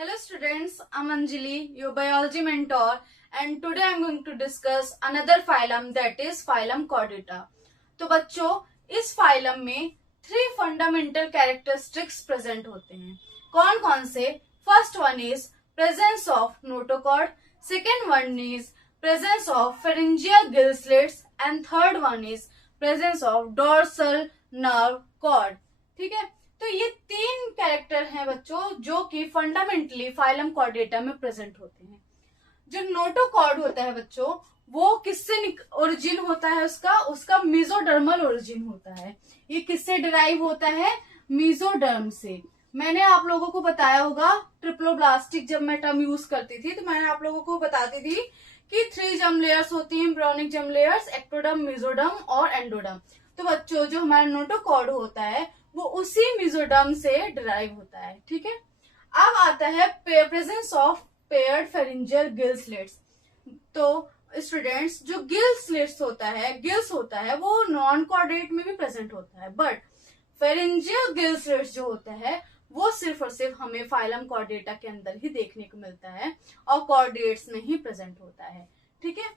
Hello students, I'm Anjali, your biology mentor, and today I'm going to discuss another phylum that is phylum Chordata. तो बच्चों इस phylum में 3 fundamental characteristics present होते हैं. कौन कौन से? First one is presence of notochord, second one is presence of pharyngeal gill slits, and third one is presence of dorsal nerve cord. ठीक है, तो ये 3 कैरेक्टर हैं बच्चों जो कि फंडामेंटली फाइलम कॉर्डेटा में प्रेजेंट होते हैं. जो नोटोकॉर्ड होता है बच्चों वो किससे ओरिजिन होता है? उसका मेसोडर्मल ओरिजिन होता है. ये किससे डिराइव होता है? मेसोडर्म से. मैंने आप लोगों को बताया होगा ट्रिप्लोब्लास्टिक, जब मैं टर्म यूज करती थी तो मैंने आप लोगों को बताती थी कि 3 जर्म लेयर्स होती हैं, embryonic germ layers, ectoderm, mesoderm और एंडोडर्म. तो बच्चों जो हमारा नोटोकॉर्ड होता है वो उसी मेसोडर्म से डिराइव होता है. ठीक है, अब आता है presence of paired pharyngeal gill slits. तो स्टूडेंट्स जो गिल्स होता है वो नॉन कॉर्डेट में भी प्रेजेंट होता है, बट फेरिंजियल गिल स्लिट्स जो होता है वो सिर्फ और सिर्फ हमें फाइलम कॉर्डेटा के अंदर ही देखने को मिलता है और कॉर्डेट्स में ही प्रेजेंट होता है. ठीक है,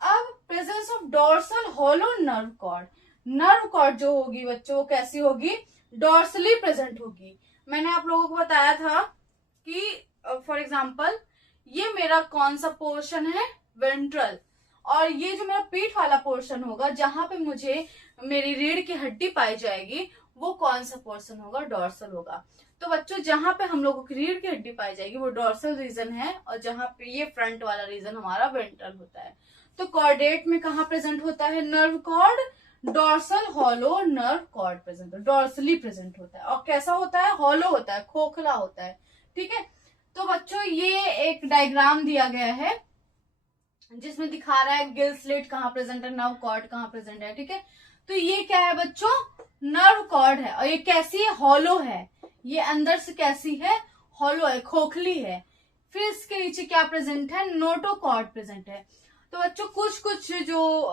अब presence of dorsal hollow nerve cord जो होगी बच्चों वो कैसी होगी? डॉर्सली प्रेजेंट होगी. मैंने आप लोगों को बताया था कि फॉर एग्जांपल ये मेरा कौन सा पोर्शन है? वेंट्रल. और ये जो मेरा पीठ वाला पोर्शन होगा जहां पे मुझे मेरी रीढ़ की हड्डी पाई जाएगी वो कौन सा पोर्शन होगा? डॉर्सल होगा. तो बच्चों जहां पे हम लोगों की रीढ़ की हड्डी पाई जाएगी वो डॉर्सल रीजन है और जहां पे ये फ्रंट वाला रीजन हमारा वेंट्रल होता है. तो कॉर्डेट में कहाँ प्रेजेंट होता है nerve cord? Dorsal hollow nerve cord present, dorsally present होता है. और कैसा होता है? हॉलो होता है, खोखला होता है. ठीक है, तो बच्चों ये एक डायग्राम दिया गया है जिसमें दिखा रहा है गिल स्लिट कहाँ प्रेजेंट है, नर्व कॉर्ड कहाँ प्रेजेंट है. ठीक है, तो ये क्या है बच्चों? नर्व कॉर्ड है. और ये कैसी है? हॉलो है. ये अंदर से कैसी है? हॉलो है, खोखली है. फिर इसके नीचे क्या प्रेजेंट है? नोटोकॉर्ड प्रेजेंट है. तो बच्चों कुछ जो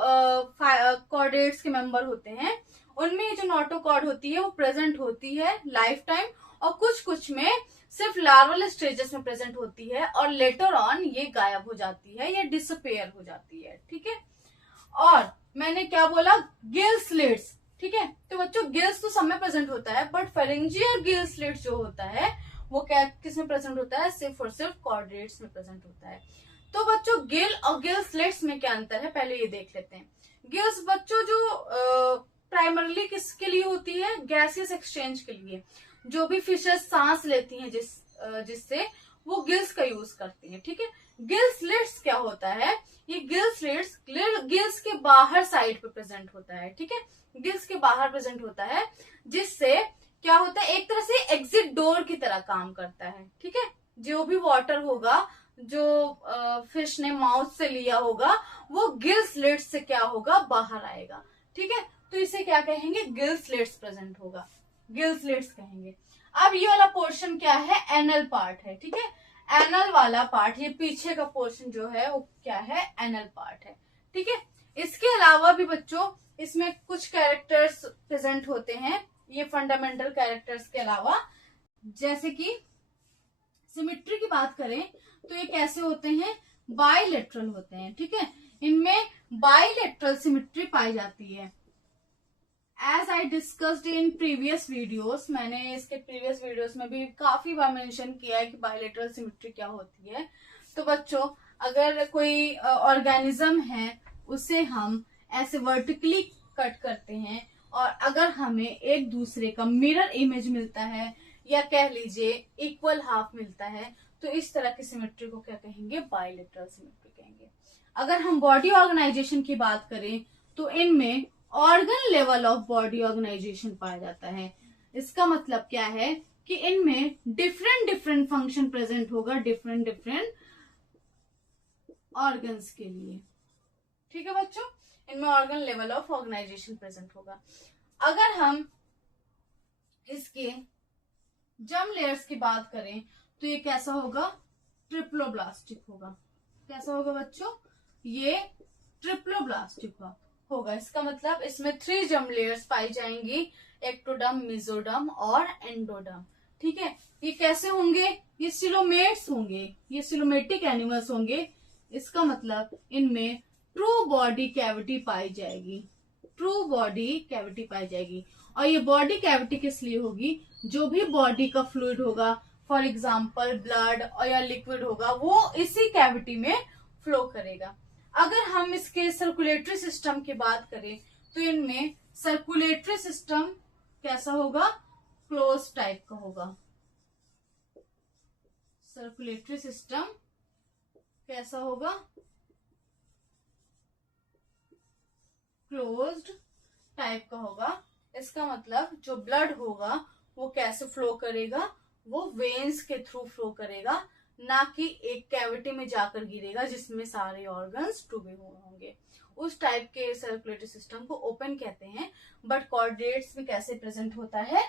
कॉर्डेट्स के मेंबर होते हैं उनमें जो नोटोकॉर्ड होती है वो प्रेजेंट होती है लाइफ टाइम, और कुछ में सिर्फ लार्वल स्टेजेस में प्रेजेंट होती है और लेटर ऑन ये गायब हो जाती है या डिसअपेयर हो जाती है. ठीक है, और मैंने क्या बोला? Gill slits. ठीक है, तो बच्चों गिल्स तो सब में प्रेजेंट होता है बट फेरिंजियल गिल स्लिट्स जो होता है वो क्या किस में प्रेजेंट होता है? सिर्फ और सिर्फ कॉर्डेट्स में प्रेजेंट होता है. तो बच्चों गिल और गिल स्लिट्स में क्या अंतर है पहले ये देख लेते हैं. गिल्स बच्चों जो प्राइमरली किसके लिए होती है? गैसियस एक्सचेंज के लिए. जो भी फिशेस सांस लेती हैं जिससे वो गिल्स का यूज करती हैं. ठीक है, गिल स्लिट्स क्या होता है? ये गिल स्लिट्स गिल्स के बाहर साइड पे प्रेजेंट होता है. ठीक है, गिल्स के बाहर प्रेजेंट होता है जिससे क्या होता है? एक तरह से एग्जिट डोर की तरह काम करता है. ठीक है, जो भी वाटर होगा जो फिश ने माउथ से लिया होगा वो गिल स्लिट्स से क्या होगा? बाहर आएगा. ठीक है, तो इसे क्या कहेंगे? गिल स्लिट्स प्रेजेंट होगा, गिल स्लिट्स कहेंगे. अब ये वाला पोर्शन क्या है? एनल पार्ट है. ठीक है, एनल वाला पार्ट, ये पीछे का पोर्शन जो है वो क्या है? एनल पार्ट है. ठीक है, इसके अलावा भी बच्चों इसमें कुछ कैरेक्टर्स प्रेजेंट होते हैं ये फंडामेंटल कैरेक्टर्स के अलावा. जैसे कि सिमेट्री की बात करें तो ये कैसे होते हैं? बाइलेटरल होते हैं. ठीक है, इनमें बाइलेटरल सिमेट्री पाई जाती है. As I discussed in previous videos, मैंने इसके प्रीवियस वीडियोस में भी काफी बार मेंशन किया है कि बाइलेटरल सिमेट्री क्या होती है. तो बच्चों अगर कोई ऑर्गेनिज्म है उसे हम ऐसे वर्टिकली कट करते हैं और अगर हमें एक दूसरे का मिरर इमेज मिलता है या कह लीजिए इक्वल हाफ मिलता है तो इस तरह की सिमेट्री को क्या कहेंगे? बाइलेटरल सिमेट्री कहेंगे. अगर हम बॉडी ऑर्गेनाइजेशन की बात करें तो इनमें organ level of body organisation पाया जाता है. इसका मतलब क्या है कि इनमें डिफरेंट फंक्शन प्रेजेंट होगा डिफरेंट ऑर्गन्स के लिए. ठीक है बच्चों, इनमें organ level of organisation present होगा. अगर हम इसके जर्म लेयर्स की बात करें तो ये कैसा होगा? ट्रिप्लोब्लास्टिक होगा. कैसा होगा बच्चों? ये ट्रिप्लोब्लास्टिक होगा. इसका मतलब इसमें 3 जर्म लेयर्स पाई जाएंगी, एक्टोडर्म, मेसोडर्म और एंडोडर्म. ठीक है। ये कैसे होंगे? ये सिलोमेट्स होंगे, ये सिलोमेटिक एनिमल्स होंगे। इसका मतलब इनमें ट्रू बॉडी कैविटी पाई जाएगी, ट्रू बॉडी कैविटी पाई जाएगी। और ये बॉडी कैविटी किस लिए होगी? जो भी बॉडी का फ्लूइड होगा, फॉर एग्जाम्पल ब्लड और या लिक्विड होगा, वो इसी कैविटी में फ्लो करेगा। अगर हम इसके सर्कुलेटरी सिस्टम की बात करें तो इनमें सर्कुलेटरी सिस्टम कैसा होगा? क्लोज टाइप का होगा। सर्कुलेटरी सिस्टम कैसा होगा? क्लोज्ड टाइप का होगा। इसका मतलब जो ब्लड होगा वो कैसे फ्लो करेगा? वो वेन्स के थ्रू फ्लो करेगा, ना कि एक कैविटी में जाकर गिरेगा जिसमें सारे ऑर्गन्स डूबे हुए होंगे। उस टाइप के सर्कुलेटरी सिस्टम को ओपन कहते हैं। बट कॉर्डेट्स में कैसे प्रेजेंट होता है?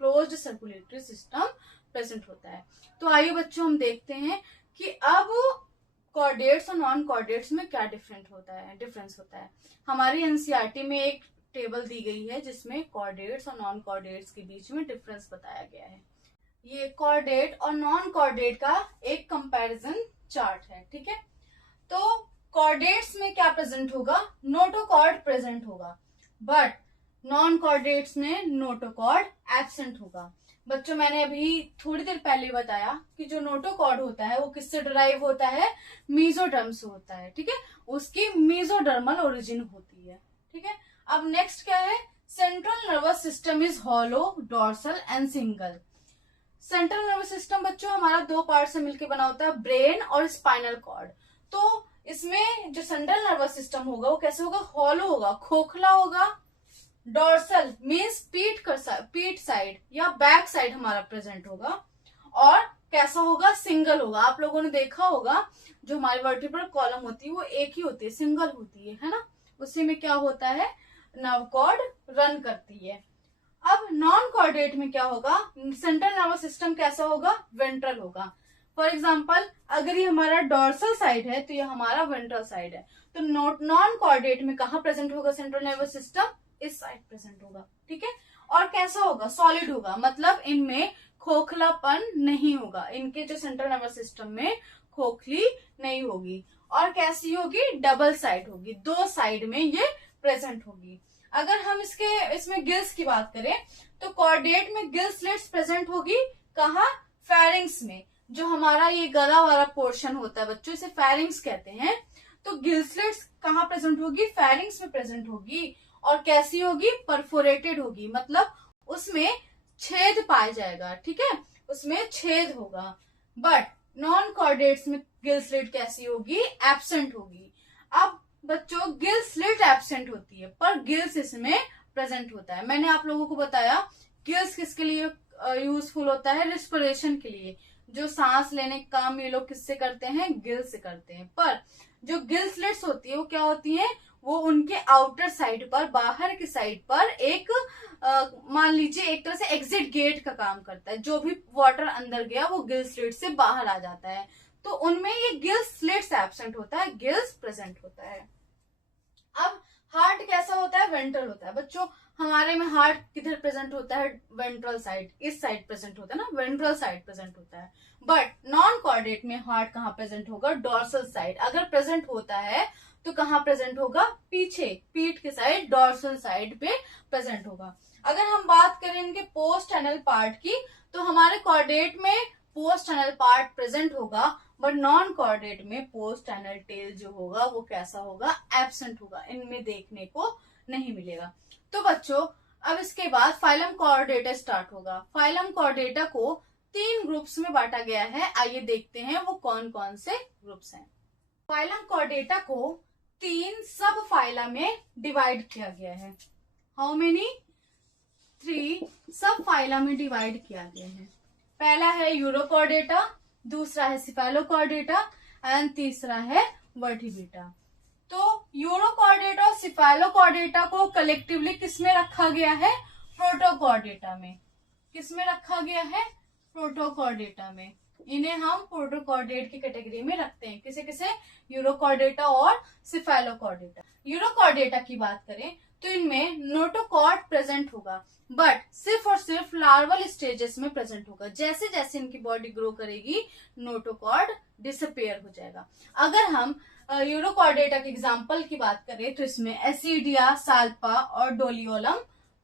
क्लोज्ड सर्कुलेटरी सिस्टम प्रेजेंट होता है। तो आइए बच्चों हम देखते हैं कि अब कॉर्डेट्स और नॉन कॉर्डेट्स में क्या डिफरेंस होता है। हमारी एनसीईआरटी में एक टेबल दी गई है जिसमें कॉर्डेट्स और नॉन कॉर्डेट्स के बीच में डिफरेंस बताया गया है। ये कॉर्डेट और नॉन कॉर्डेट का एक कंपैरिजन चार्ट है, ठीक है। तो कॉर्डेट्स में क्या प्रेजेंट होगा? नोटोकॉर्ड प्रेजेंट होगा, बट नॉन कॉर्डेट्स में नोटोकॉर्ड एब्सेंट होगा। बच्चों मैंने अभी थोड़ी देर पहले बताया कि जो नोटोकॉर्ड होता है वो किससे डिराइव होता है? मीजोडर्म से होता है, ठीक है। उसकी मीजोडर्मल ओरिजिन होती है, ठीक है। अब नेक्स्ट क्या है? Central nervous system is hollow, dorsal and single. Central nervous system बच्चों हमारा दो पार्ट से मिलकर बना होता है, ब्रेन और स्पाइनल कॉर्ड। तो इसमें जो सेंट्रल नर्वस सिस्टम होगा वो कैसे होगा? हॉलो होगा, खोखला होगा। डोर्सल मीन्स पीठ साइड या बैक साइड हमारा प्रेजेंट होगा। और कैसा होगा? सिंगल होगा। आप लोगों ने देखा होगा जो हमारी वर्टिब्रल कॉलम होती है वो एक ही होती है, सिंगल होती है ना। उसी में क्या होता है? नर्व कॉर्ड रन करती है। अब नॉन कॉर्डेट में क्या होगा? सेंट्रल नर्वस सिस्टम कैसा होगा? वेंट्रल होगा। फॉर एग्जाम्पल अगर ये हमारा डोर्सल साइड है तो ये हमारा वेंट्रल साइड है। तो नॉन कॉर्डेट में कहाँ प्रेजेंट होगा सेंट्रल नर्वस सिस्टम? इस साइड प्रेजेंट होगा, ठीक है। और कैसा होगा? सॉलिड होगा, मतलब इनमें खोखलापन नहीं होगा। इनके जो सेंट्रल नर्वस सिस्टम में खोखली नहीं होगी। और कैसी होगी? डबल साइड होगी, दो साइड में ये प्रेजेंट होगी। अगर हम इसमें गिल्स की बात करें तो कॉर्डेट में गिल स्लिट्स प्रेजेंट होगी। कहाँ? फेरिंग्स में। जो हमारा ये गला वाला पोर्शन होता है बच्चों, इसे फेरिंग्स कहते हैं। तो गिल स्लिट्स कहाँ प्रेजेंट होगी? फेरिंग्स में प्रेजेंट होगी। और कैसी होगी? परफोरेटेड होगी, मतलब उसमें छेद पाया जाएगा, ठीक है, उसमें छेद होगा। बट नॉन कॉर्डेट्स में गिल स्लिट कैसी होगी? एब्सेंट होगी। अब बच्चों गिल स्लिट एब्सेंट होती है पर गिल्स इसमें प्रेजेंट होता है। मैंने आप लोगों को बताया गिल्स किसके लिए यूजफुल होता है? रिस्पिरेशन के लिए। जो सांस लेने का काम ये लोग किससे करते हैं? गिल से करते हैं। पर जो गिल स्लिट्स होती है वो क्या होती है? वो उनके आउटर साइड पर, बाहर की साइड पर एक मान लीजिए एक तरह से एग्जिट गेट का काम करता है। जो भी वाटर अंदर गया वो गिल स्लिट से बाहर आ जाता है। तो उनमें ये गिल स्लिट्स एब्सेंट होता है, गिल्स प्रेजेंट होता है। अब हार्ट कैसा होता है? वेंट्रल होता है। बच्चों हमारे में हार्ट किधर प्रेजेंट होता है? वेंट्रल साइड, इस साइड प्रेजेंट होता है ना, वेंट्रल साइड प्रेजेंट होता है। बट नॉन कॉर्डेट में हार्ट कहाँ प्रेजेंट होगा? Dorsal side. अगर प्रेजेंट होता है तो कहाँ प्रेजेंट होगा? पीछे, पीठ के साइड, डोर्सल साइड पे प्रेजेंट होगा। अगर हम बात करें इनके पोस्ट एनल पार्ट की तो हमारे कॉर्डेट में पोस्ट एनल पार्ट प्रेजेंट होगा, बट नॉन कॉर्डेट में पोस्ट एनल टेल जो होगा वो कैसा होगा? एब्सेंट होगा, इनमें देखने को नहीं मिलेगा। तो बच्चों अब इसके बाद फाइलम कॉर्डेटा स्टार्ट होगा। फाइलम कॉर्डेटा को 3 ग्रुप्स में बांटा गया है। आइए देखते हैं वो कौन कौन से ग्रुप्स हैं। फाइलम कॉर्डेटा को 3 सब फाइला में डिवाइड किया गया है। How many? 3 सब फाइला में डिवाइड किया गया है। पहला है यूरोकॉर्डेटा, दूसरा है सिफेलोकॉर्डेटा एंड तीसरा है वर्टिब्रेटा। तो यूरोकॉर्डेटा और सिफेलोकॉर्डेटा को कलेक्टिवली किसमें रखा गया है? प्रोटोकॉर्डेटा में। किसमें रखा गया है? प्रोटोकॉर्डेटा में। इन्हें हम प्रोटोकॉर्डेट की कैटेगरी में रखते हैं। किसे किसे? यूरोकॉर्डेटा और सिफेलोकॉर्डेटा। यूरोकॉर्डेटा की बात करें तो इनमें नोटोकॉर्ड प्रेजेंट होगा, बट सिर्फ और सिर्फ लार्वल स्टेजेस में प्रेजेंट होगा। जैसे जैसे इनकी बॉडी ग्रो करेगी नोटोकॉर्ड डिसअपियर हो जाएगा। अगर हम यूरोकॉर्डेटा के एग्जाम्पल की बात करें तो इसमें एसिडिया, साल्पा और डोलियोलम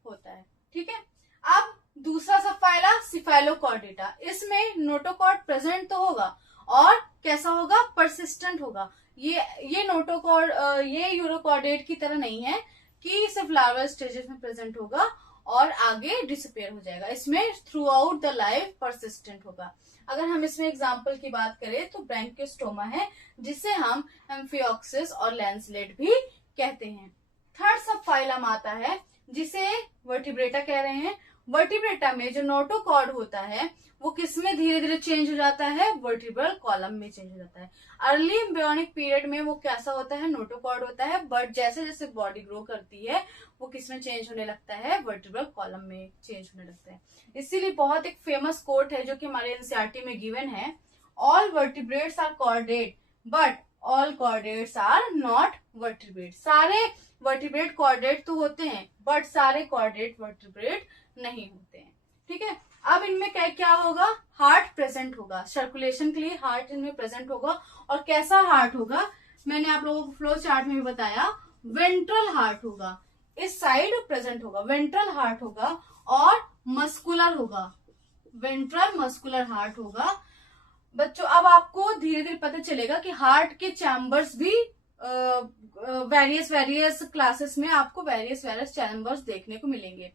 होता है। ठीक है, अब दूसरा सब फाइला सिफेलोकॉर्डेटा, इसमें नोटोकॉर्ड प्रेजेंट तो होगा और कैसा होगा, परसिस्टेंट होगा। ये नोटोकॉर्ड ये यूरोकॉर्डेट की तरह नहीं है कि सिर्फ लार्वल स्टेजेस में प्रेजेंट होगा और आगे डिसअपियर हो जाएगा। इसमें through out the life persistent होगा। अगर हम इसमें एग्जाम्पल की बात करें तो ब्रैंकियोस्टोमा है, जिसे हम एम्फियोक्सिस और लैंसलेट भी कहते हैं। थर्ड सब फाइलम आता है जिसे वर्टिब्रेटा कह रहे हैं। वर्टिब्रेटा में जो नोटोकॉर्ड होता है वो किसमें धीरे धीरे चेंज हो जाता है, वर्टिब्रल कॉलम में चेंज हो जाता है। अर्ली एम्ब्रियोनिक पीरियड में वो कैसा होता है, नोटोकॉर्ड होता है, बट जैसे जैसे बॉडी ग्रो करती है वो किसमें चेंज होने लगता है, वर्टिब्रल कॉलम में चेंज होने लगता है। इसीलिए बहुत एक फेमस कोट है जो कि हमारे एनसीईआरटी में गिवन है, all vertebrates are chordate but all chordates are not vertebrate. सारे वर्टिब्रेट कॉर्डेट तो होते हैं बट सारे कॉर्डेट वर्टिब्रेट नहीं होते हैं। ठीक है, अब इनमें क्या क्या होगा, हार्ट प्रेजेंट होगा, सर्कुलेशन के लिए हार्ट इनमें प्रेजेंट होगा। और कैसा हार्ट होगा, मैंने आप लोगों को फ्लो चार्ट में भी बताया, वेंट्रल हार्ट होगा, इस साइड प्रेजेंट होगा, वेंट्रल हार्ट होगा और मस्कुलर होगा, वेंट्रल मस्कुलर हार्ट होगा। बच्चों अब आपको धीरे धीरे पता चलेगा कि हार्ट के चैम्बर्स भी वेरियस क्लासेस में आपको वेरियस चैम्बर्स देखने को मिलेंगे।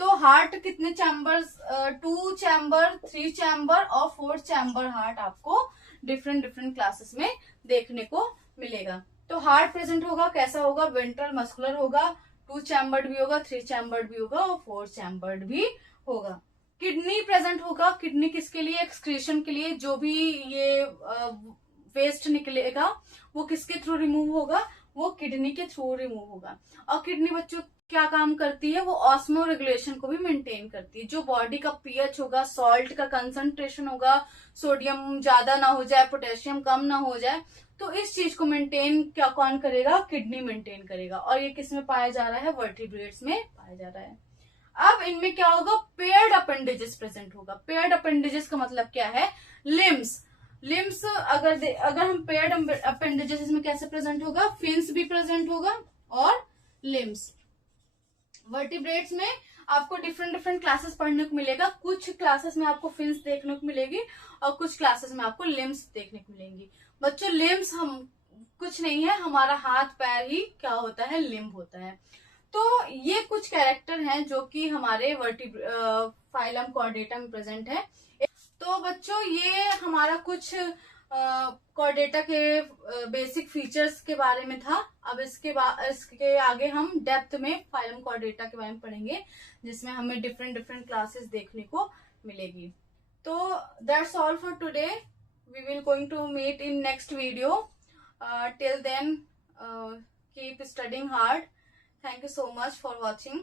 तो हार्ट कितने चैम्बर्स, 2 चैम्बर, 3 चैम्बर और 4 चैम्बर हार्ट आपको डिफरेंट क्लासेस में देखने को मिलेगा। तो हार्ट प्रेजेंट होगा, कैसा होगा, वेंट्रल मस्कुलर होगा, 2 चैम्बर्ड भी होगा, 3 चैम्बर्ड भी होगा और 4 चैम्बर्ड भी होगा। किडनी प्रेजेंट होगा, किडनी किसके लिए, एक्सक्रीशन के लिए। जो भी ये वेस्ट निकलेगा वो किसके थ्रू रिमूव होगा, वो किडनी के थ्रू रिमूव होगा। और किडनी बच्चों क्या काम करती है, वो ऑस्मो रेगुलेशन को भी मेंटेन करती है। जो बॉडी का पीएच होगा, सॉल्ट का कंसंट्रेशन होगा, सोडियम ज्यादा ना हो जाए, पोटेशियम कम ना हो जाए, तो इस चीज को मेंटेन क्या कौन करेगा, किडनी मेंटेन करेगा। और ये किस में पाया जा रहा है, वर्टिब्रेट्स में पाया जा रहा है। अब इनमें क्या होगा, पेयर्ड अपेंडेजेस प्रेजेंट होगा। पेयर्ड अपेंडेजेस का मतलब क्या है, लिम्स अगर हम पेयर्ड अपेंडेजेस इसमें कैसे प्रेजेंट होगा, फिन्स भी प्रेजेंट होगा और लिम्स। वर्टिब्रेट्स में आपको डिफरेंट क्लासेस पढ़ने को मिलेगा। कुछ क्लासेस में आपको फिन्स देखने को मिलेगी और कुछ क्लासेस में आपको लिम्स देखने को मिलेंगी। बच्चों लिम्स हम कुछ नहीं है, हमारा हाथ पैर ही क्या होता है, लिम्ब होता है। तो ये कुछ कैरेक्टर हैं जो कि हमारे फाइलम कॉर्डेटा में प्रेजेंट है। तो बच्चों ये हमारा कुछ कॉर्डेटा के बेसिक फीचर्स के बारे में था। अब इसके आगे हम डेप्थ में फाइलम कॉर्डेटा के बारे में पढ़ेंगे, जिसमें हमें डिफरेंट क्लासेस देखने को मिलेगी। तो that's all for today, we will going to meet in next video. Till then keep studying hard. Thank you so much for watching.